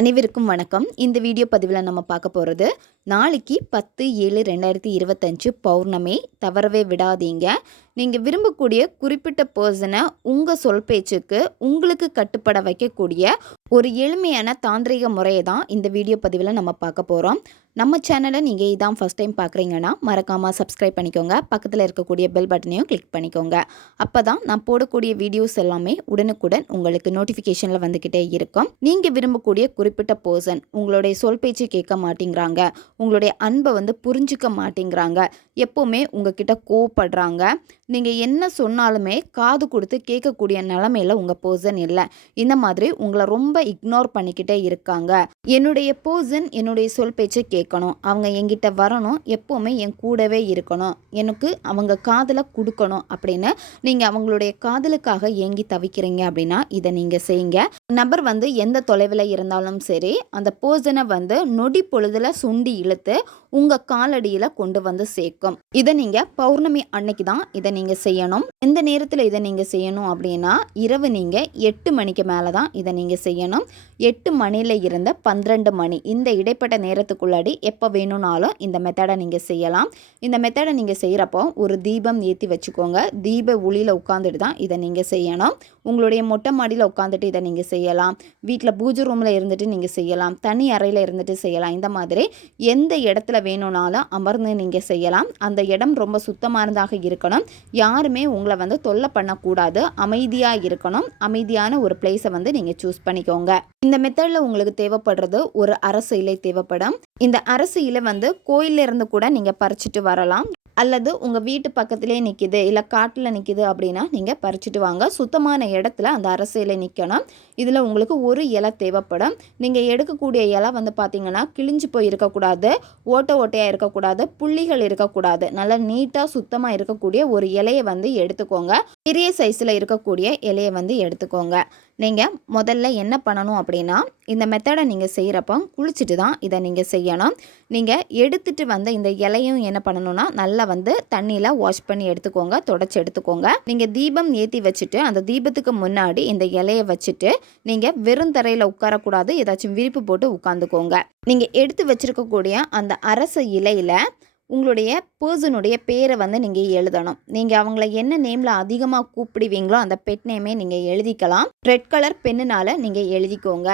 அனைவருக்கும் வணக்கம். இந்த வீடியோ பதிவில் நம்ம பார்க்க போகிறது நாளைக்கு பத்து ஏழு ரெண்டாயிரத்தி இருபத்தஞ்சு பௌர்ணமி. தவறவே விடாதீங்க. நீங்கள் விரும்பக்கூடிய குறிப்பிட்ட பர்சனை உங்கள் சொல் பேச்சுக்கு உங்களுக்கு கட்டுப்பட வைக்கக்கூடிய ஒரு எளிமையான தாந்திரிக முறையை தான் இந்த வீடியோ பதிவில் நம்ம பார்க்க போகிறோம் நம்ம சேனலை நீங்கள் இதான் ஃபஸ்ட் டைம் பார்க்குறீங்கன்னா மறக்காமல் சப்ஸ்கிரைப் பண்ணிக்கோங்க. பக்கத்தில் இருக்கக்கூடிய பெல் பட்டனையும் கிளிக் பண்ணிக்கோங்க. அப்போ தான் நான் போடக்கூடிய வீடியோஸ் எல்லாமே உடனுக்குடன் உங்களுக்கு நோட்டிஃபிகேஷனில் வந்துக்கிட்டே இருக்கும். நீங்கள் விரும்பக்கூடிய குறிப்பிட்ட பர்சன் உங்களுடைய சொல் பேச்சு கேட்க மாட்டேங்கிறாங்க. உங்களுடைய அன்பை வந்து புரிஞ்சிக்க மாட்டேங்கிறாங்க. எப்போவுமே உங்ககிட்ட கோவப்படுறாங்க. நீங்கள் என்ன சொன்னாலுமே காது கொடுத்து கேட்கக்கூடிய நிலமையில் உங்கள் பர்சன் இல்லை. இந்த மாதிரி உங்களை ரொம்ப இக்னோர் பண்ணிக்கிட்டே இருக்காங்க. என்னுடைய பர்சன் என்னுடைய சொல் பேச்சை கே கேட்கணும். அவங்க என்கிட்ட வரணும். எப்போவுமே என் கூடவே இருக்கணும். எனக்கு அவங்க காதலை கொடுக்கணும் அப்படின்னு நீங்கள் அவங்களுடைய காதலுக்காக ஏங்கி தவிக்கிறீங்க அப்படின்னா இதை நீங்கள் செய்யுங்க. நபர் வந்து எந்த தொலைவில் இருந்தாலும் சரி அந்த பர்சனை வந்து நொடி பொழுதில் சுண்டி இழுத்து உங்கள் காலடியில் கொண்டு வந்து சேர்க்கும். இதை நீங்கள் பௌர்ணமி அன்னைக்கு தான் இதை நீங்கள் செய்யணும். எந்த நேரத்தில் இதை நீங்கள் செய்யணும் அப்படின்னா இரவு நீங்கள் எட்டு மணிக்கு மேலே தான் இதை நீங்கள் செய்யணும். எட்டு மணியில் இருந்த பன்னிரெண்டு மணி இந்த இடைப்பட்ட நேரத்துக்குள்ளாடி எப்போ வேணும்னாலும் இந்த மெத்தடை நீங்கள் செய்யலாம். இந்த மெத்தடை நீங்கள் செய்கிறப்போ ஒரு தீபம் ஏற்றி வச்சுக்கோங்க. தீப ஒளியில் உட்காந்துட்டு தான் இதை நீங்கள் செய்யணும். உங்களுடைய மொட்டை மாடியில் உட்காந்துட்டு இதை நீங்கள் செய்யலாம். வீட்டில் பூஜை ரூமில் இருந்துட்டு நீங்கள் செய்யலாம். தனி அறையில் இருந்துட்டு செய்யலாம். இந்த மாதிரி எந்த இடத்துல வேணும்னாலும் அமர்ந்து நீங்கள் செய்யலாம். அந்த இடம் ரொம்ப சுத்தமானதாக இருக்கணும். யாருமே உங்களை வந்து தொல்லை பண்ணக்கூடாது. அமைதியாக இருக்கணும். அமைதியான ஒரு பிளேஸை வந்து நீங்கள் சூஸ் பண்ணிக்கோங்க. இந்த மெத்தடில் உங்களுக்கு தேவைப்படுறது ஒரு அரசு இலை தேவைப்படும். இந்த அரசு இலை வந்து கோயிலில் இருந்து கூட நீங்கள் பறிச்சுட்டு வரலாம். அல்லது உங்கள் வீட்டு பக்கத்திலே நிற்கிது இல்லை காட்டில் நிற்கிது அப்படின்னா நீங்கள் பறிச்சுட்டு வாங்க. சுத்தமான இடத்துல அந்த அரசையில் நிற்கணும் இதில் உங்களுக்கு ஒரு இலை தேவைப்படும். நீங்கள் எடுக்கக்கூடிய இலை வந்து பார்த்தீங்கன்னா கிழிஞ்சு போய் இருக்கக்கூடாது ஓட்ட ஓட்டையாக இருக்கக்கூடாது புள்ளிகள் இருக்கக்கூடாது. நல்லா நீட்டாக சுத்தமாக இருக்கக்கூடிய ஒரு இலையை வந்து எடுத்துக்கோங்க. பெரிய சைஸில் இருக்கக்கூடிய இலையை வந்து எடுத்துக்கோங்க. நீங்கள் முதல்ல என்ன பண்ணணும் அப்படின்னா இந்த மெத்தடை நீங்கள் செய்கிறப்போ குளிச்சுட்டு தான் இதை நீங்கள் செய்யணும். நீங்கள் எடுத்துகிட்டு வந்த இந்த இலையும் என்ன பண்ணணும்னா நல்லா வந்து தண்ணியில் வாஷ் பண்ணி எடுத்துக்கோங்க தொடச்சி எடுத்துக்கோங்க. நீங்கள் தீபம் ஏற்றி வச்சுட்டு அந்த தீபத்துக்கு முன்னாடி இந்த இலையை வச்சுட்டு நீங்கள் வெறும் தரையில் உட்காரக்கூடாது. ஏதாச்சும் விரிப்பு போட்டு உட்காந்துக்கோங்க. நீங்கள் எடுத்து வச்சுருக்கக்கூடிய அந்த அரச இலையில் உங்களுடைய பர்சனுடைய பேரை வந்து நீங்கள் எழுதணும். நீங்கள் அவங்கள என்ன நேமில் அதிகமாக கூப்பிடுவீங்களோ அந்த பெட் நேமே நீங்கள் எழுதிக்கலாம். ரெட் கலர் பெண்ணுனால் நீங்கள் எழுதிக்கோங்க.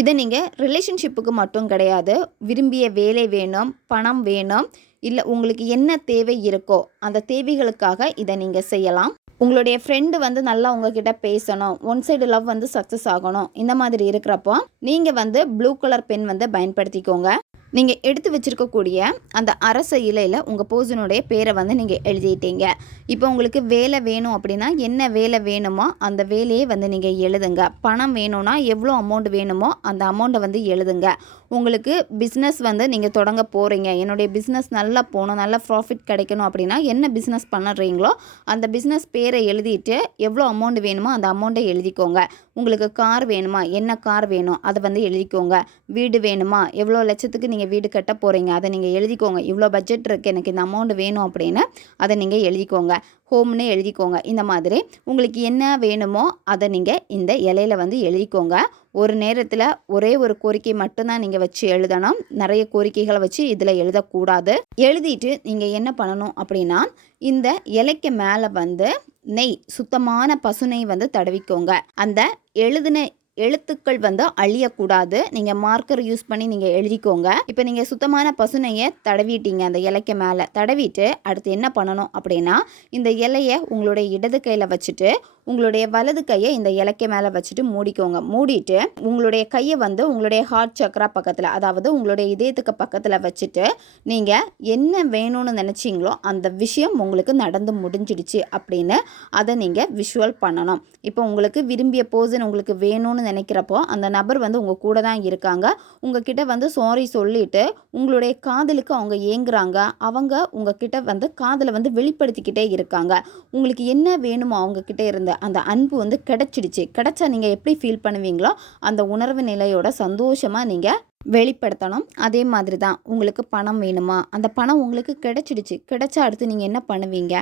இதை நீங்கள் ரிலேஷன்ஷிப்புக்கு மட்டும் கிடையாது. விரும்பிய வேலை வேணும் பணம் வேணும் இல்லை உங்களுக்கு என்ன தேவை இருக்கோ அந்த தேவைகளுக்காக இதை நீங்கள் செய்யலாம். உங்களுடைய ஃப்ரெண்டு வந்து நல்லா உங்ககிட்ட பேசணும். ஒன் சைடு லவ் வந்து சக்ஸஸ் ஆகணும். இந்த மாதிரி இருக்கிறப்போ நீங்கள் வந்து ப்ளூ கலர் பென் வந்து பயன்படுத்திக்கோங்க. நீங்கள் எடுத்து வச்சுருக்கக்கூடிய அந்த அரச இலையில் உங்கள் போசனுடைய பேரை வந்து நீங்கள் எழுதிட்டீங்க. இப்போ உங்களுக்கு வேலை வேணும் அப்படின்னா என்ன வேலை வேணுமோ அந்த வேலையை வந்து நீங்கள் எழுதுங்க. பணம் வேணும்னா எவ்வளோ அமௌண்ட் வேணுமோ அந்த அமௌண்ட்டை வந்து எழுதுங்க. உங்களுக்கு பிஸ்னஸ் வந்து நீங்கள் தொடங்க போகிறீங்க என்னுடைய பிஸ்னஸ் நல்லா போகணும் நல்லா ப்ராஃபிட் கிடைக்கணும் அப்படின்னா என்ன பிஸ்னஸ் பண்ணுறீங்களோ அந்த பிஸ்னஸ் பேரை எழுதிட்டு எவ்வளோ அமௌண்ட் வேணுமோ அந்த அமௌண்ட்டை எழுதிக்கோங்க. உங்களுக்கு கார் வேணுமா? என்ன கார் வேணும்? அதை வந்து எழுதிக்கோங்க. வீடு வேணுமா? எவ்வளோ லட்சத்துக்கு நீங்கள் வீடு கட்ட போகிறீங்க அதை நீங்கள் எழுதிக்கோங்க. இவ்வளோ பட்ஜெட் இருக்குது எனக்கு இந்த அமௌண்ட் வேணும் அப்படின்னு அதை நீங்கள் எழுதிக்கோங்க. ஹோம்னு எழுதிக்கோங்க. இந்த மாதிரி உங்களுக்கு என்ன வேணுமோ அதை நீங்கள் இந்த இலையில வந்து எழுதிக்கோங்க. ஒரு நேரத்தில் ஒரே ஒரு கோரிக்கை மட்டும்தான் நீங்கள் வச்சு எழுதணும். நிறைய கோரிக்கைகளை வச்சு இதில் எழுதக்கூடாது. எழுதிட்டு நீங்கள் என்ன பண்ணணும் அப்படின்னா இந்த இலைக்கு மேலே வந்து நெய் சுத்தமான பசுனை வந்து தடவிக்கோங்க. அந்த எழுதின எழுத்துக்கள் வந்து அழியக்கூடாது. நீங்கள் மார்க்கர் யூஸ் பண்ணி நீங்கள் எழுதிக்கோங்க. இப்போ நீங்கள் சுத்தமான பசுனையை தடவிட்டீங்க அந்த இலைக்கு மேலே. தடவிட்டு அடுத்து என்ன பண்ணணும் அப்படின்னா இந்த இலையை உங்களுடைய இடது கையில் வச்சுட்டு உங்களுடைய வலது கையை இந்த இலக்கை மேலே வச்சுட்டு மூடிக்கோங்க. மூடிட்டு உங்களுடைய கையை வந்து உங்களுடைய ஹார்ட் சக்கரா பக்கத்தில் அதாவது உங்களுடைய இதயத்துக்கு பக்கத்தில் வச்சுட்டு நீங்கள் என்ன வேணும்னு நினச்சிங்களோ அந்த விஷயம் உங்களுக்கு நடந்து முடிஞ்சிடுச்சு அப்படின்னு அதை நீங்கள் விஷுவல் பண்ணணும். இப்போ உங்களுக்கு விரும்பிய போசன் உங்களுக்கு வேணும்னு நினைக்கிறப்போ அந்த நபர் வந்து உங்கள் கூட தான் இருக்காங்க. உங்ககிட்ட வந்து சாரி சொல்லிட்டு உங்களுடைய காதலுக்கு அவங்க ஏங்குறாங்க. அவங்க உங்ககிட்ட வந்து காதலை வந்து வெளிப்படுத்திக்கிட்டே இருக்காங்க. உங்களுக்கு என்ன வேணுமோ அவங்கக்கிட்ட இருந்து அந்த அன்பு வந்து கிடச்சிடுச்சு. கிடச்சா நீங்கள் எப்படி ஃபீல் பண்ணுவீங்களோ அந்த உணர்வு நிலையோட சந்தோஷமாக நீங்கள் வெளிப்படுத்தணும். அதே மாதிரி தான் உங்களுக்கு பணம் வேணுமா? அந்த பணம் உங்களுக்கு கிடைச்சிடுச்சு. கிடைச்சா அடுத்து நீங்கள் என்ன பண்ணுவீங்க?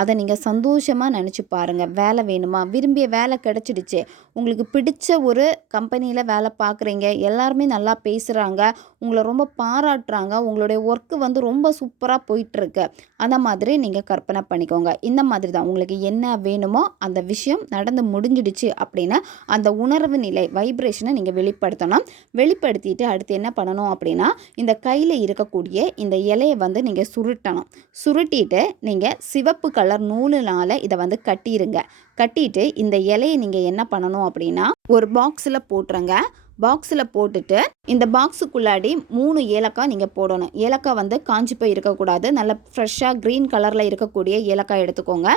அதை நீங்கள் சந்தோஷமாக நினச்சி பாருங்கள் வேலை வேணுமா? விரும்பிய வேலை கிடைச்சிடுச்சு. உங்களுக்கு பிடிச்ச ஒரு கம்பெனியில் வேலை பார்க்குறீங்க. எல்லாருமே நல்லா பேசுகிறாங்க உங்களை ரொம்ப பாராட்டுறாங்க. உங்களுடைய ஒர்க்கு வந்து ரொம்ப சூப்பராக போயிட்டுருக்கு. அந்த மாதிரி நீங்கள் கற்பனை பண்ணிக்கோங்க. இந்த மாதிரி தான் உங்களுக்கு என்ன வேணுமோ அந்த விஷயம் நடந்து முடிஞ்சிடுச்சு அப்படின்னு அந்த உணர்வு நிலை வைப்ரேஷனை நீங்கள் வெளிப்படுத்தணும். வெளிப்படுத்திட்டு அடுத்து என்ன பண்ணணும் அப்படின்னா இந்த கையில் இருக்கக்கூடிய இந்த இலையை வந்து நீங்கள் சுருட்டணும். சுருட்டிட்டு நீங்கள் சிவப்பு கலர் நூலுனால் இதை வந்து கட்டிடுங்க கட்டிட்டு இந்த இலையை நீங்கள் என்ன பண்ணணும் அப்படின்னா ஒரு பாக்ஸில் போட்டுருங்க. பாக்ஸில் போட்டுட்டு இந்த பாக்ஸுக்குள்ளாடி மூணு ஏலக்காய் நீங்கள் போடணும். ஏலக்காய் வந்து காஞ்சி போய் இருக்கக்கூடாது. நல்ல ஃப்ரெஷ்ஷாக க்ரீன் கலரில் இருக்கக்கூடிய ஏலக்காய் எடுத்துக்கோங்க.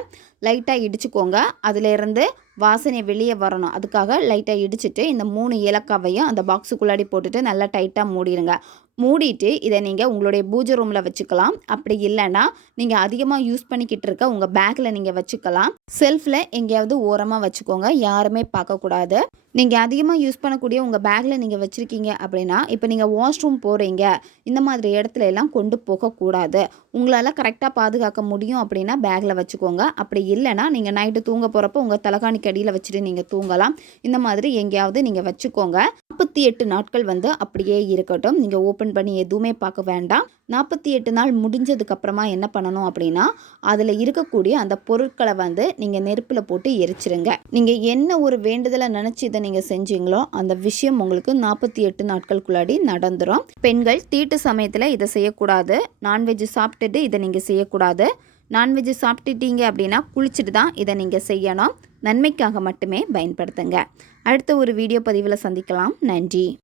லைட்டாக இடிச்சுக்கோங்க. அதிலேருந்து வாசனை வெளியே வரணும். அதுக்காக லைட்டாக இடிச்சிட்டு இந்த மூணு ஏலக்காவையும் அந்த பாக்ஸுக்குள்ளாடி போட்டுட்டு நல்லா டைட்டாக மூடிடுங்க. மூடிட்டு இதை நீங்கள் உங்களுடைய பூஜை ரூமில் வச்சுக்கலாம். அப்படி இல்லைன்னா நீங்கள் அதிகமாக யூஸ் பண்ணிக்கிட்டு இருக்க உங்கள் பேக்கில் நீங்கள் வச்சுக்கலாம். செல்ஃபில் எங்கேயாவது ஓரமாக வச்சுக்கோங்க. யாருமே பார்க்கக்கூடாது. நீங்கள் அதிகமாக யூஸ் பண்ணக்கூடிய உங்கள் பேக்கில் நீங்கள் வச்சுருக்கீங்க அப்படின்னா இப்போ நீங்கள் வாஷ்ரூம் போகிறீங்க இந்த மாதிரி இடத்துல எல்லாம் கொண்டு போகக்கூடாது. உங்களால் கரெக்டாக பாதுகாக்க முடியும் அப்படின்னா பேக்கில் வச்சுக்கோங்க. அப்படி இல்லைன்னா நீங்கள் நைட்டு தூங்க போகிறப்போ உங்கள் தலைகாணிக்கு அடியில் வச்சுட்டு நீங்கள் தூங்கலாம். இந்த மாதிரி எங்கேயாவது நீங்கள் வச்சுக்கோங்க. நாற்பத்தி எட்டு நாட்கள் வந்து அப்படியே இருக்கட்டும். நீங்கள் ஓப்பன் ஓப்பன் பண்ணி எதுவுமே பார்க்க வேண்டாம். நாற்பத்தி எட்டு நாள் முடிஞ்சதுக்கப்புறமா என்ன பண்ணணும் அப்படின்னா அதில் இருக்கக்கூடிய அந்த பொருட்களை வந்து நீங்கள் நெருப்பில் போட்டு எரிச்சிருங்க. நீங்கள் என்ன ஒரு வேண்டுதலை நினச்சி இதை நீங்கள் செஞ்சீங்களோ அந்த விஷயம் உங்களுக்கு நாற்பத்தி எட்டு நாட்களுக்குள்ளாடி நடந்துடும் பெண்கள் தீட்டு சமயத்தில் இதை செய்யக்கூடாது. நான்வெஜ் சாப்பிட்டுட்டு இதை நீங்கள் செய்யக்கூடாது. நான்வெஜ் சாப்பிட்டுட்டீங்க அப்படின்னா குளிச்சுட்டு தான் இதை நீங்கள் செய்யணும். நன்மைக்காக மட்டுமே பயன்படுத்துங்க. அடுத்த ஒரு வீடியோ பதிவில் சந்திக்கலாம். நன்றி.